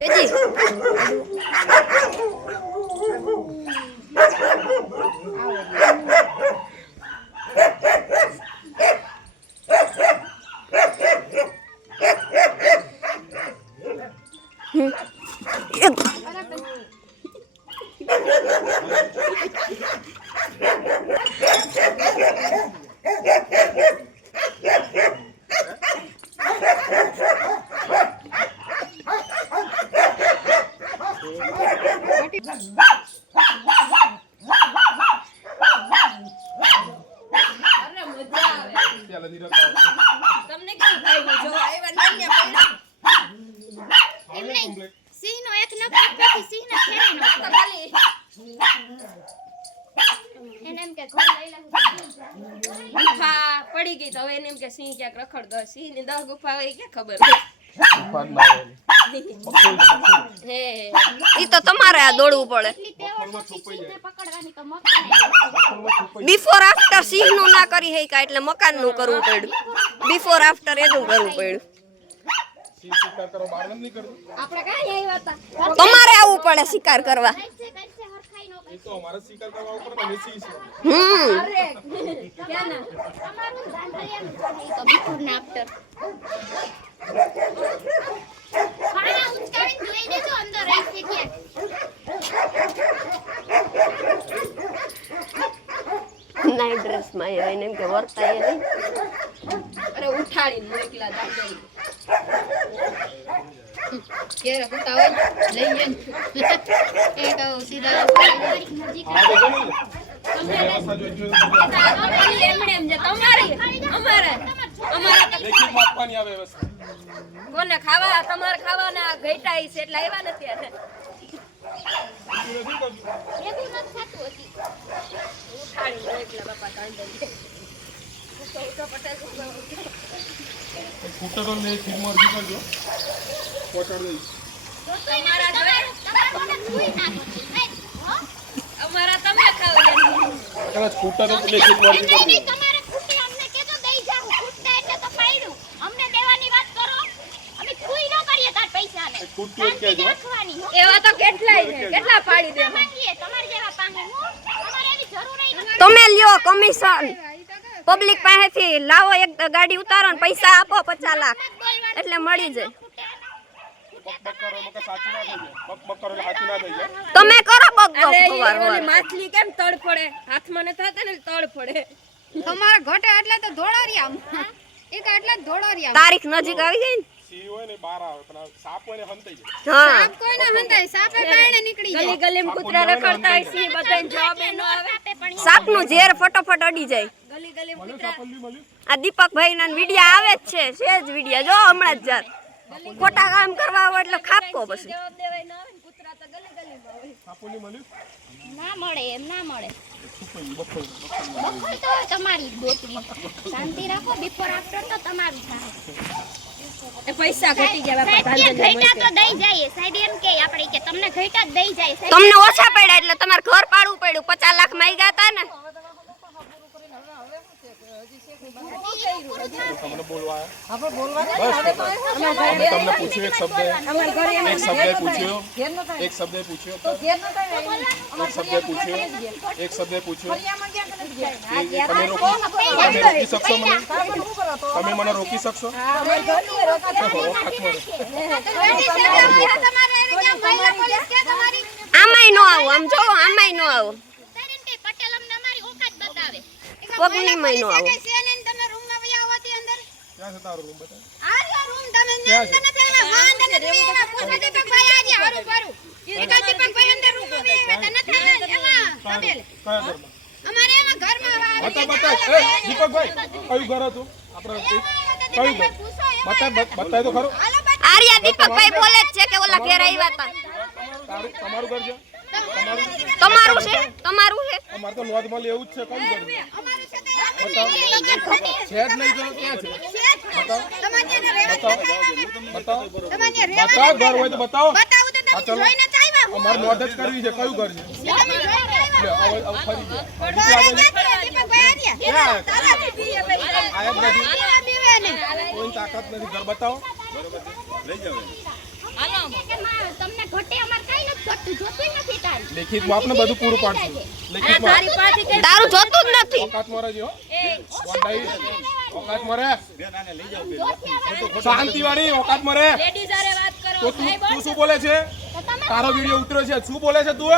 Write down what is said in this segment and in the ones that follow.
બેજી એક અરે મજા ત્યારે નિરંતર તમને કેમ લાગ્યું જો આવ્યા નાન્યા પડ્યા એમને complete. સિંહનો એક નખ કાપવાથી સિંહને ખેડી નો તો ખાલી એને એમ કે ઘર લઈ લાવું ગુફા પડી ગઈ તો હવે એને એમ કે સિંહ ક્યાંક રખડતો સિંહની દસ ગુફા હોય ક્યાં ખબર? ના. હે. ઈ તો તમારે આ દોડવું પડે. બિફોર આફ્ટર સિંહનું ના કરી શક્યા એટલે મકાનનું કરવું પડ્યું. બિફોર આફ્ટર એનું કરવું પડ્યું. પડે શિકાર કરવા. નીકળતું. આપણે કાંઈ આવ્યા હતા તમારે આવવું પડે શિકાર કરવા કઈસે કઈસે હરખાઈ નો એ તો અમારે શિકાર કરવા ઉપર ને અમે સિંહ છે. હમ અરે ક્યાં ના તમારું ધાંધળિયાનું છે ને ઈ તો બિફોર ને આફ્ટર ખાના ઉચકાવીને જોઈ દેજો અંદર રહી છે ક્યાંક નાઈટ ડ્રેસ માં એ એને એમ કે વર્તાય નહીં. અરે ઉઠાડીને મોકલા દાદા કેરે કુતા હોય લઈ એ તો સીધા એમણે એમ જે તમારી. અમારે. અમારે તો લેખિતમાં આપવાની આ વ્યવસ્થા. કોને ખાવા તમારે ખાવાના ઘેટા છે એટલે આવ્યા નથી આને બાપા કાંડે ઉઠો ઉઠો પટેલ ઉઠો. એક સ્કૂટરો ને એક ફિલ્મ અરજી કરજો પહોંચાડી દઈશ તમારા જોડે તમારું મને સુઈ નાખો એ, હો? અમારા તમે ખાવ એમ. કદાચ સ્કૂટર લેખિત અરજી નહીં, કરજો નહીં, તમારે ખૂટે અમને કહેજો દઈ જાઓ. ખૂટતા એટલે તો પાડ્યું. અમને દેવાની વાત કરો. અમે ખુઈ ન કરીએ તાર પૈસાને. કે જ. એવા તો કેટલાય છે કેટલા પાડી દે માંગીએ, તમારા જેવા પાંગે, હું અમારે એવી જરૂર ય તમે લ્યો કમિશન પબ્લિક પાસેથી લાવો એક ગાડી ઉતારો ને પૈસા આપો પચાસ લાખ. એટલે મળી જાય. બક બક કરો બક બક તમે માછલી કેમ તડ પડે? હાથમાં ન થાતે ને તડ પડે. તમારા ઘટે એટલે તો ધોળારિયા એક એટલે જ તારીખ નજીક આવી ગઈ ને? સિંહ હોય ને બહાર આવે પણ સાપ હોય ને હંતાઈ જાય. હા. સાપ કોઈને હંતાય? સાપે બાયણે નીકળી જાય. ગલી ગલીમાં કૂતરા રખડતા હોય બધાને જવાબ આવે. સાપનું ઝેર ફટાફટ અડી જાય. ગલી ગલીમાં કૂતરા સાપલ્લી મળ્યું? આ દીપકભાઈ ના વિડિયા આવે જ છે છે જ વિડિયા. જો હમણાં જ જાત. ખોટા કામ કરવા આવે એટલે ખાપકો પછી. જવાબ દેવાય ન આવે ને કૂતરા તો ગલી ગલીમાં હોય. સાપલ્લી મળ્યું? ના મળે એમ ના મળે. બપોર બપોર તો તમારી શાંતિ રાખો બિફોર આફ્ટર તો તમારું થાય. પૈસા ઘટી ઘઈટા તો દઈ જાય. સાહેબ એમ કે આપણે કે તમને ઘઈટા દઈ જાય તમને ઓછા પડ્યા એટલે તમારે ઘર પાડવું પડ્યું. પચાસ લાખમાં ગયા હતા ને. તમને બોલવા આવ્યા? તમને પૂછ્યું એક શબ્દ એક શબ્દ પૂછ્યો એક શબ્દ પૂછ્યો એક શબ્દ પૂછ્યો એક શબ્દ પૂછ્યો તમે રોકી શકશો મને તમે મને રોકી શકશો આમાંય નો આવું આમ જો આમાંય નો આવું પટેલ અમને અમારી ઓકાત બતાવે પગનીમાંય નો આવું તમે રૂમમાં વયા આવવાથી અંદર ક્યાં છે તારો રૂમ બતા આ રહ્યો રૂમ તમે ક્યાં છે? નથી તમે એના નથી એમાં પૂછો ભાઈ આજે હારું ભરું દીપક દીપકભાઈ અંદર રૂમમાં વયા આવ્યા તા નથી એમાં કયા તબેલ કયા ઘરમાં અમારે એમાં ઘરમાં બતા બતા એ દીપકભાઈ કયું ઘર હતું? આપણે કયું ઘર? બતા બતાય તો ખરો. આર્યા દીપકભાઈ બોલે છે કે ઓલા ઘેર આવ્યા હતા તમારું ઘર છે? તમારું છે? તમારું છે? અમાર તો લોજમાં એવું જ છે કોણ ઘર અમારું છે તે છે જ નહીં તો ક્યાં છે બતાવો. ઘર હોય તો બતાવો અમારે નોંધ જ કરવી છે. કયું ઘર છે તાકાત નથી બતાવો લઈ જાવ તમને ઘટે અમાર લેખિતમાં આપને બધું પૂરું પાડશું. લેખિતમાં તારું જોતું જ નથી. ઓકાત રહેજો જો ઓકાત મોરે શાંતિ વાળી ઓકાત રહે લેડીઝ હારે વાત કરો. તું તું શું બોલે છે? તારો વિડિયો ઉતર્યો છે શું બોલે છે તું હે?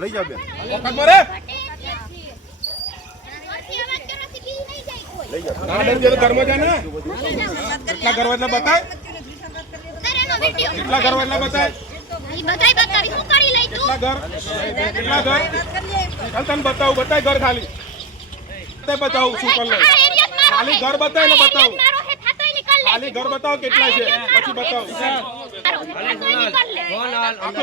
લઈ જાવ બેન. ઓકાત મોરે? લઈ જાવ ના ડર જે ઘરમાં જા ને કેટલા ઘર એટલે બતાય? કેટલા ઘર એટલે બતાય ઈ બધાય બતાવી. હું કરી લઈ તું. કેટલા ઘર? કેટલા ઘર? ચાલ તને બતાવું બતાય ઘર ખાલી. તે બતાવું શું કર લે આ એરિયા મારો ખાલી ઘર બતાય ને બતાવું. ખાલી ઘર બતાવો કેટલા છે. પછી બતાવું. નીકળ લે. આખો